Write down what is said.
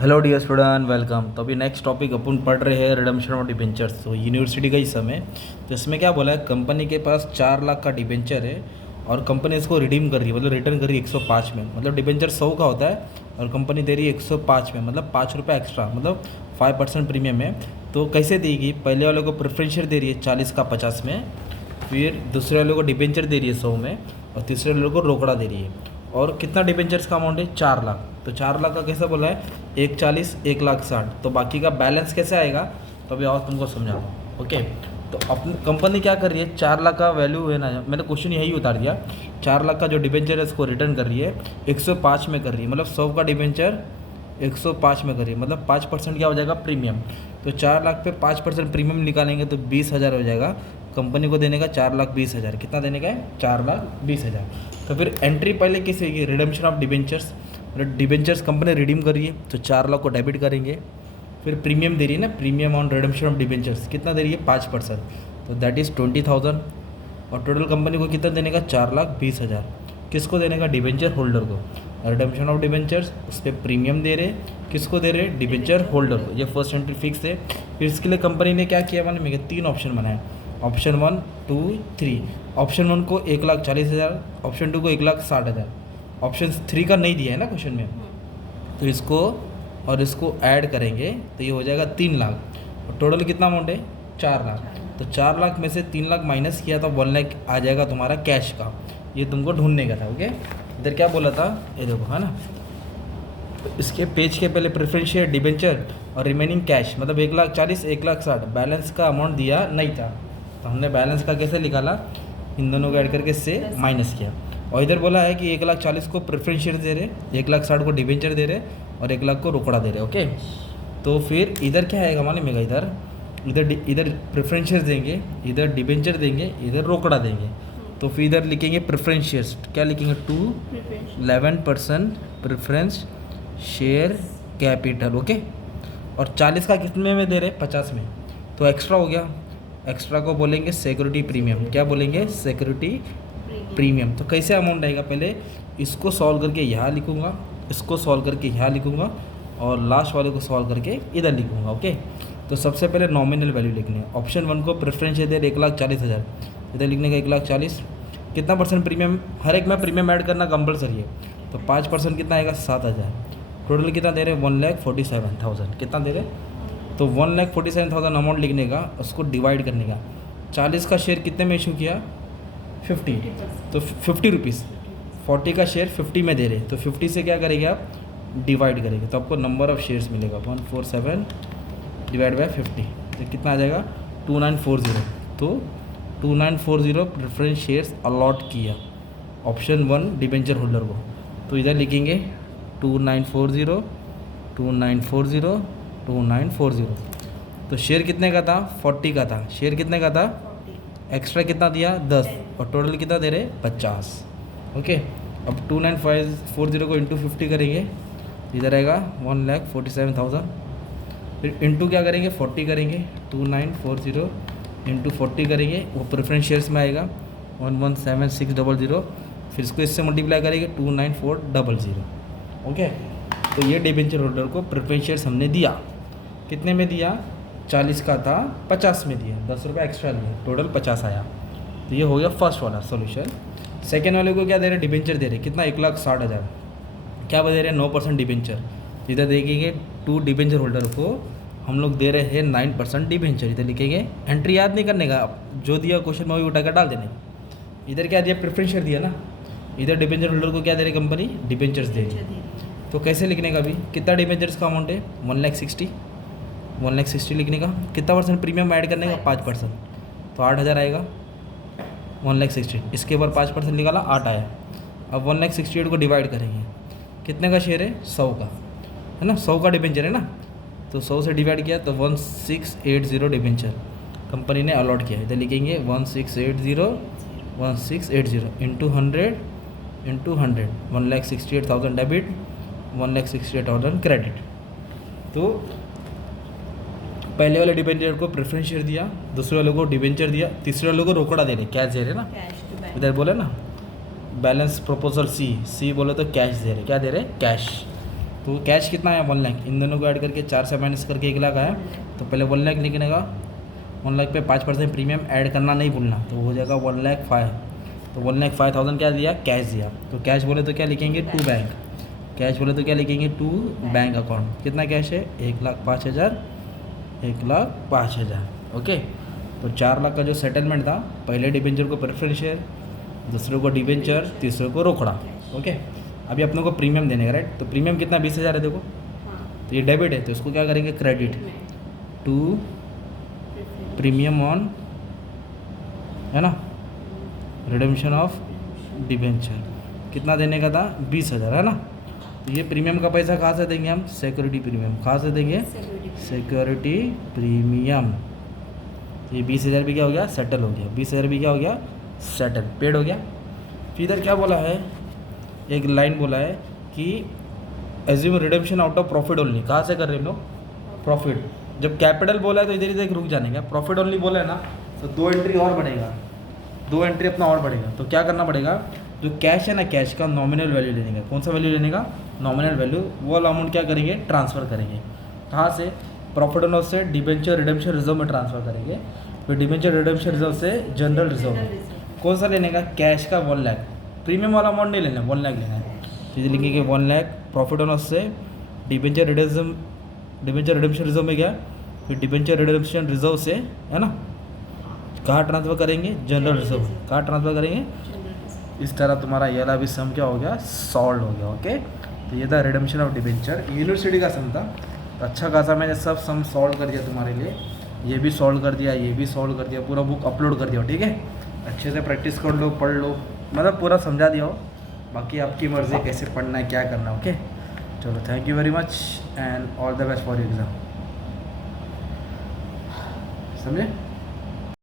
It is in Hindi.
Hello dear student, welcome. तो अभी नेक्स्ट टॉपिक अपन पढ़ रहे हैं रिडम्पशन ऑफ डिबेंचर्स। तो यूनिवर्सिटी का ही समय। तो इसमें क्या बोला है, कंपनी के पास 4 लाख का डिबेंचर है और कंपनी इसको रिडीम कर रही है, मतलब रिटर्न कर रही है 105 में। मतलब डिबेंचर 100 का होता है और कंपनी दे रही है 105 में, मतलब ₹5 एक्स्ट्रा, मतलब 5% प्रीमियम है। तो कैसे देगी, पहले वाले को प्रेफरेंशियल दे रही है 40 का 50 में, फिर दूसरे वाले को डिबेंचर दे रही है 100 में, और तीसरे वाले को रोकड़ा दे रही है। और कितना डिबेंचर्स का अमाउंट है, 4 लाख। तो 4 लाख का कैसा बोला है, 140, 1,60,000। तो बाकी का बैलेंस कैसे आएगा, तो अभी और तुमको समझाता हूँ। ओके, तो अपनी कंपनी क्या कर रही है, 4 लाख का वैल्यू है ना, मैंने क्वेश्चन यही उतार दिया। 4 लाख का जो डिबेंचर है इसको रिटर्न कर रही है 105 में कर रही है, मतलब 100 का डिबेंचर 105 में कर रही है, मतलब 5% क्या हो जाएगा, प्रीमियम। तो 4 लाख पे 5% प्रीमियम निकालेंगे तो 20,000 हो जाएगा। कंपनी को देने का 4,20,000, कितना देने का है, 4,20,000। तो फिर एंट्री पहले किस होगी, redemption of debentures. Debentures company redeem कर रही है तो 4 लाख को डेबिट करेंगे। फिर प्रीमियम दे रही है ना, premium on redemption of debentures कितना दे रही है, 5%, तो दैट इज़ 20,000। और टोटल कंपनी को कितना देने का, 4,20,000। किसको देने का, डिबेंचर होल्डर को। रिडम्पशन ऑफ डिबेंचर्स, उस पर प्रीमियम दे रहे, किसको दे रहे, डिबेंचर होल्डर को। ये फर्स्ट एंट्री फिक्स है। फिर इसके लिए कंपनी ने क्या किया, मैंने 3 ऑप्शन बनाए, ऑप्शन 1, 2, 3। ऑप्शन 1 को 1,40,000, ऑप्शन 2 को 1,60,000, ऑप्शन 3 का नहीं दिया है ना क्वेश्चन में। तो इसको और इसको ऐड करेंगे तो ये हो जाएगा 3 लाख। और टोटल कितना अमाउंट है, 4 लाख। तो 4 लाख में से 3 लाख माइनस किया तो 1 लाख आ जाएगा तुम्हारा कैश का। ये तुमको ढूंढने का था। ओके, इधर क्या बोला था, ये देखो, है ना। तो इसके पेज के पहले प्रेफरेंस शेयर, डिबेंचर और रिमेनिंग कैश, मतलब 1,40,000, 1,60,000 बैलेंस का अमाउंट दिया नहीं था। तो हमने बैलेंस का कैसे निकाला, इन दोनों को ऐड करके इससे माइनस किया। और इधर बोला है कि 1,40,000 को प्रेफरेंस शेयर दे रहे, 1,60,000 को डिबेंचर दे रहे और 1 लाख को रोकड़ा दे रहे। ओके, तो फिर इधर क्या आएगा मालूम है, इधर प्रेफरेंस शेयर देंगे, इधर डिबेंचर देंगे, इधर रोकड़ा देंगे। तो फिर इधर लिखेंगे प्रेफरेंस शेयर्स, क्या लिखेंगे, 11% प्रेफरेंस शेयर कैपिटल। ओके, और 40 का कितने में दे रहे, 50 में, तो एक्स्ट्रा हो गया। एक्स्ट्रा को बोलेंगे सिक्योरिटी प्रीमियम। क्या बोलेंगे, सिक्योरिटी प्रीमियम। तो कैसे अमाउंट आएगा, पहले इसको सॉल्व करके यहाँ लिखूँगा, इसको सॉल्व करके यहाँ लिखूँगा, और लास्ट वाले को सॉल्व करके इधर लिखूँगा। ओके, तो सबसे पहले नॉमिनल वैल्यू लिखनी है। ऑप्शन 1 को प्रेफरेंस दे 1,40,000, इधर लिखने का 1,40,000। कितना परसेंट प्रीमियम, हर एक में प्रीमियम ऐड करना कंपलसरी है। तो 5% कितना आएगा, 7,000। टोटल कितना दे रहे, 1,47,000। कितना दे रहे, तो 1,47,000 अमाउंट लिखने का, उसको डिवाइड करने का। 40 का शेयर कितने में इशू किया, 50, तो 50 रुपीज़। 40 का शेयर 50 में दे रहे, तो 50 से क्या करेंगे आप, डिवाइड करेंगे, तो आपको नंबर ऑफ़ शेयर्स मिलेगा 147 डिवाइड बाय 50, तो कितना आ जाएगा, 2940। तो 2940 प्रेफरेंस शेयर्स अलॉट किया ऑप्शन 1 डिबेंचर होल्डर को। तो इधर लिखेंगे 2940, 2940, 2940। तो शेयर कितने का था, 40 का था। शेयर कितने का था, एक्स्ट्रा कितना दिया, 10, और टोटल कितना दे रहे, 50। ओके, अब 2940 को इंटू 50 करेंगे, इधर आएगा 1,47,000। फिर इंटू क्या करेंगे, 40 करेंगे, 2940 इंटू 40 करेंगे, वो प्रेफरेंस शेयर्स में आएगा 1,17,600। फिर इसको इससे मल्टीप्लाई करेंगे 2,9400। ओके, तो ये डिबेंचर होल्डर को प्रेफरेंस शेयर्स हमने दिया, कितने में दिया, 40 का था, 50 में दिया, 10 रुपये एक्स्ट्रा दिए, टोटल 50 आया। तो ये हो गया फर्स्ट वाला सोल्यूशन। सेकेंड वाले को क्या दे रहे, डिबेंचर दे रहे, कितना, 1,60,000। क्या दे रहे हैं, 9% डिबेंचर। इधर देखेंगे 2 डिबेंचर होल्डर को हम लोग दे रहे हैं 9% डिबेंचर। इधर लिखेंगे, एंट्री याद नहीं करने का, जो दिया क्वेश्चन में वही उठा कर डाल देने। इधर क्या दिया, प्रेफरेंस शेयर दिया ना, इधर डिबेंचर होल्डर को क्या दे रही कंपनी, डिबेंचर्स दे रही। तो कैसे लिखने का भी, कितना डिबेंचर्स का अमाउंट है, 1,60,000 लिखने का। कितना परसेंट प्रीमियम ऐड करने का, 5%, तो 8,000 आएगा, 1,60,000। इसके ऊपर 5% निकाला, 8 आया। अब 1,68,000 को डिवाइड करेंगे, कितने का शेयर है, 100 का, है ना, 100 का डिबेंचर है ना। तो 100 से डिवाइड किया तो 1,680 डिबेंचर कंपनी ने अलॉट किया। इधर लिखेंगे 1,680 इंटू 100 इंटू 100, 1,68,000 डेबिट, 1,68,000 क्रेडिट। तो पहले वाले डिबेंचर को प्रेफरेंस शेयर दिया, दूसरे वाले को डिबेंचर दिया, तीसरे वाले को रोकड़ा दे रहे, कैश दे रहे ना, इधर बोले ना बैलेंस प्रपोजल सी बोले तो कैश दे रहे, क्या दे रहे, कैश। तो कैश कितना है 1 लाख, इन दोनों को ऐड करके 4 से माइनस करके 1 लाख आया। तो पहले 1 लाख लिखने का, 1 लाख पे 5% प्रीमियम ऐड करना नहीं भूलना, तो हो जाएगा 1 लाख 5। तो 1 लाख 5,000 क्या दिया, कैश दिया। तो कैश बोले तो क्या लिखेंगे, टू बैंक। कैश बोले तो क्या लिखेंगे, टू बैंक अकाउंट। कितना कैश है, 1,05,000, 1,05,000। ओके, तो 4 लाख का जो सेटलमेंट था, पहले डिबेंचर को प्रेफरेंस शेयर, दूसरे को डिबेंचर, तीसरे को रोकड़ा। ओके, अभी अपनों को प्रीमियम देने का, राइट। तो प्रीमियम कितना 20,000 है देखो। तो ये डेबिट है, तो इसको क्या करेंगे, क्रेडिट टू प्रीमियम ऑन, है ना, रिडेम्पशन ऑफ डिबेंचर। कितना देने का था, 20,000, है ना। तो ये प्रीमियम का पैसा कहाँ से देंगे हम, सिक्योरिटी प्रीमियम। कहाँ से देंगे, सिक्योरिटी प्रीमियम। तो ये 20,000 भी क्या हो गया, सेटल हो गया। 20,000 भी क्या हो गया, सेटल, पेड हो गया। फिर इधर क्या बोला है, एक लाइन बोला है कि assume redemption out of profit only. कहाँ से कर रहे हैं हम लोग, प्रॉफिट। जब कैपिटल बोला है तो इधर इधर रुक जाने का, प्रॉफिट ओनली बोला है ना, तो 2 एंट्री और बढ़ेगा, 2 एंट्री अपना और बढ़ेगा। तो क्या करना पड़ेगा, जो कैश है ना, कैश का नॉमिनल वैल्यू लेने का। कौन सा वैल्यू लेने का, नॉमिनल वैल्यू। वो वाला अमाउंट क्या करेंगे, ट्रांसफ़र करेंगे। कहाँ से, प्रॉफिट एंड लॉस से डिबेंचर रिडेम्पशन रिजर्व में ट्रांसफ़र करेंगे। फिर डिबेंचर रिडेम्पशन रिजर्व से जनरल रिजर्व में। कौन सा लेने का, कैश का 1 लाख। प्रीमियम वाला अमाउंट नहीं लेना, 1 लाख लेना है। तो लिखेंगे 1 लाख, प्रॉफिट एंड लॉस से डिबेंचर रिडेम्पशन रिजर्व में गया, फिर डिबेंचर रिडेम्पशन रिजर्व से, है ना, कहाँ ट्रांसफ़र करेंगे, जनरल रिजर्व। कहाँ ट्रांसफ़र करेंगे। इस तरह तुम्हारा ये वाला भी सम क्या हो गया, सॉल्व हो गया। ओके, तो ये था रिडेम्पशन ऑफ डिबेंचर, यूनिवर्सिटी का सम था। तो अच्छा खासा मैंने सब सम सॉल्व कर दिया तुम्हारे लिए। ये भी सॉल्व कर दिया, ये भी सॉल्व कर दिया, पूरा बुक अपलोड कर दिया। ठीक है, अच्छे से प्रैक्टिस कर लो, पढ़ लो, मतलब पूरा समझा दिया हो। बाकी आपकी मर्ज़ी कैसे पढ़ना है, क्या करना है। ओके, चलो, thank you very much and all the best for your exam. समझे।